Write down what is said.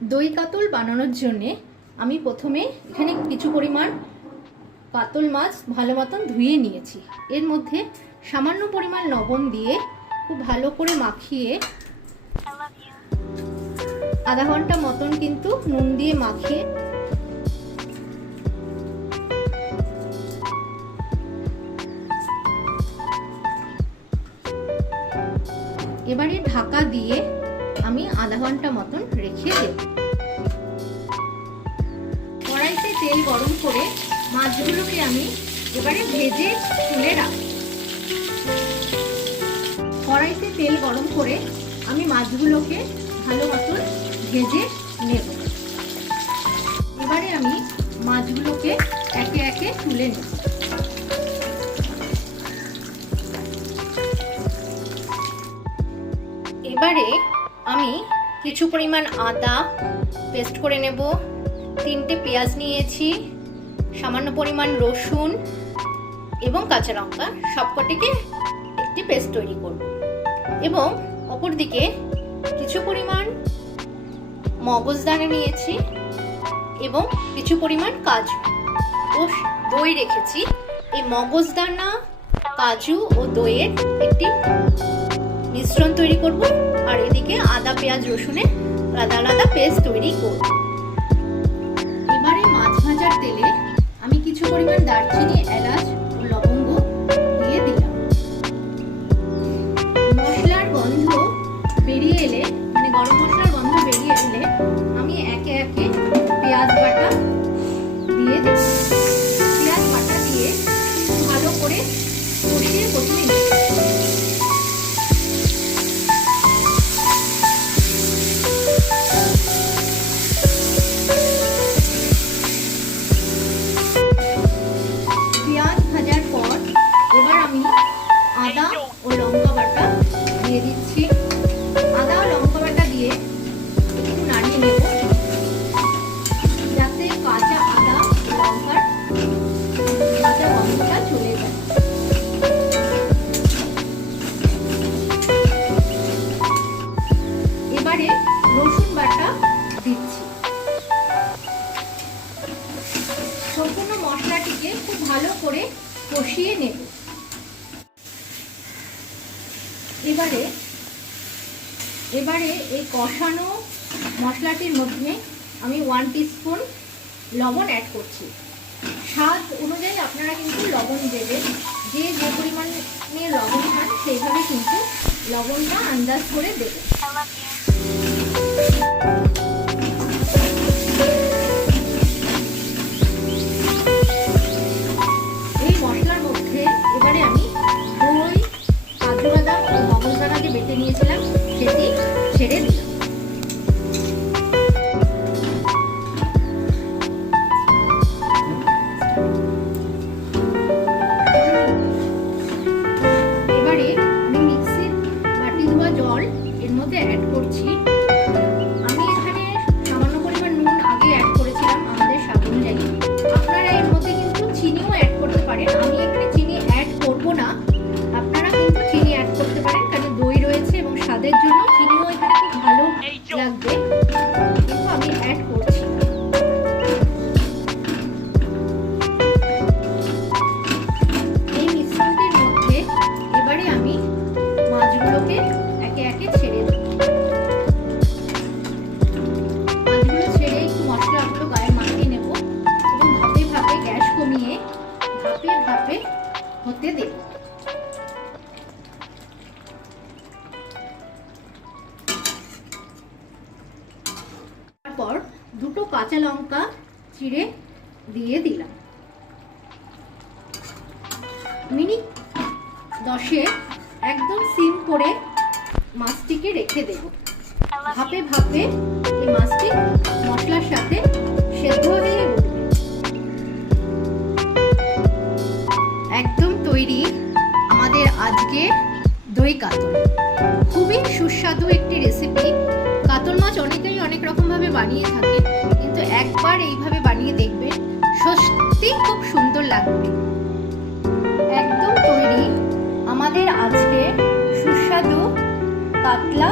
দই কাতল বানানোর জন্যে আমি প্রথমে এখানে কিছু পরিমাণ কাতল মাছ ভালো মতন ধুয়ে নিয়েছি। এর মধ্যে সামান্য পরিমাণ লবণ দিয়ে খুব ভালো করে মাখিয়ে আধা ঘন্টা মতন কিন্তু নুন দিয়ে মাখিয়ে এবারে ঢাকা দিয়ে আমি আধা ঘন্টা মতন রেখে দেব। কড়াইতে তেল গরম করে মাছগুলোকে আমি এবারে ভেজে তুলে রাখব। কড়াইতে তেল গরম করে আমি মাছগুলোকে ভালো মতন ভেজে নেব। এবারে আমি মাছগুলোকে একে একে তুলে নেব। এবারে আমি কিছু পরিমাণ আদা পেস্ট করে নেব, 3টে পেঁয়াজ নিয়েছি, সামান্য পরিমাণ রসুন এবং কাঁচা লঙ্কা সবকটিকে একটি পেস্ট তৈরি করব। এবং অপরদিকে কিছু পরিমাণ মগজদানা নিয়েছি এবং কিছু পরিমাণ কাজু ও দই রেখেছি। এই মগজদানা, কাজু ও দইয়ের একটি মিশ্রণ তৈরি করব, আর এদিকে আদা পেঁয়াজ রসুনের আলাদা আলাদা পেস্ট তৈরি করব। এবারে মাছ ভাজার তেলে আমি কিছু পরিমাণ দারচিনি, এলাচ ও লবঙ্গ দিয়ে দিলাম। মশলার গন্ধ বেরিয়ে এলে, মানে গরম মশলার গন্ধ বেরিয়ে এলে আমি একে একে পেঁয়াজ বাটা দিয়ে দিই। পেঁয়াজ বাটা দিয়ে ভালো করে কষিয়ে প্রথমে আদা ও লঙ্কা বাটা দিয়ে দিচ্ছি। আদা ও লঙ্কা বাটা দিয়ে একটু নাড়িয়ে নেব যাতে কাঁচা আদা ও লঙ্কার কাঁচা গন্ধটা চলে যায়। এবারে রসুন বাটা দিচ্ছি। সম্পূর্ণ মশলাটিকে খুব ভালো করে কষিয়ে নেব। এবারে এই কষানো মশলাটির মধ্যে আমি 1 টিস্পুন লবণ অ্যাড করছি। স্বাদ অনুযায়ী আপনারা কিন্তু লবণ দেবেন, যে পরিমাণে লবণ খান সেইভাবে কিন্তু লবণটা আন্দাজ করে দেবেন। এই মশলার মধ্যে এবারে আমি দই, কাজু বাদাম ও মগজদানা যে বেটে নিয়েছিলাম সেটি ছেড়ে দিলাম। এবারে আমি মিক্সির বাটি ধোয়া জল এর মধ্যে অ্যাড করছি। আমি এখানে সামান্য পরিমাণ নুন আগে অ্যাড করেছিলাম আমাদের স্বাদ অনুযায়ী। আপনারা এর মধ্যে কিন্তু চিনিও অ্যাড করতে পারেন। আমি এখানে চিনি অ্যাড করব না, আপনারা কিন্তু চিনি অ্যাড করতে পারেন, কারণ দই রয়েছে এবং স্বাদের জন্য চিনিও এখানে খুব ভালো লাগবে, কিন্তু আমি অ্যাড করছি। এই মিশ্রণটির মধ্যে এবারে আমি মাছগুলোকে একে একে ছেড়ে দেব। মাছগুলো ছেড়ে একটু মশলাগুলো গায়ে মাখিয়ে নেব এবং ধাপে ধাপে গ্যাস কমিয়ে ধাপে ধাপে হতে দেব। তারপর 2টো কাঁচা লঙ্কা চিড়ে দিয়ে দিলাম। মিনিট 10 একদম সিম করে মাছটিকে রেখে দেব। ভাপে ভাপে এই মাছটি মশলার সাথে সেদ্ধ হয়ে উঠবে। একদম তৈরি আমাদের আজকে দই কাতল। খুবই সুস্বাদু একটি রেসিপি। কাতল মাছ অনেকেই অনেক রকম ভাবে বানিয়ে থাকে, কিন্তু একবার এইভাবে বানিয়ে দেখবেন, সত্যি খুব সুন্দর লাগবে। একদম তৈরি আমাদের আজকে সুস্বাদু কাতলা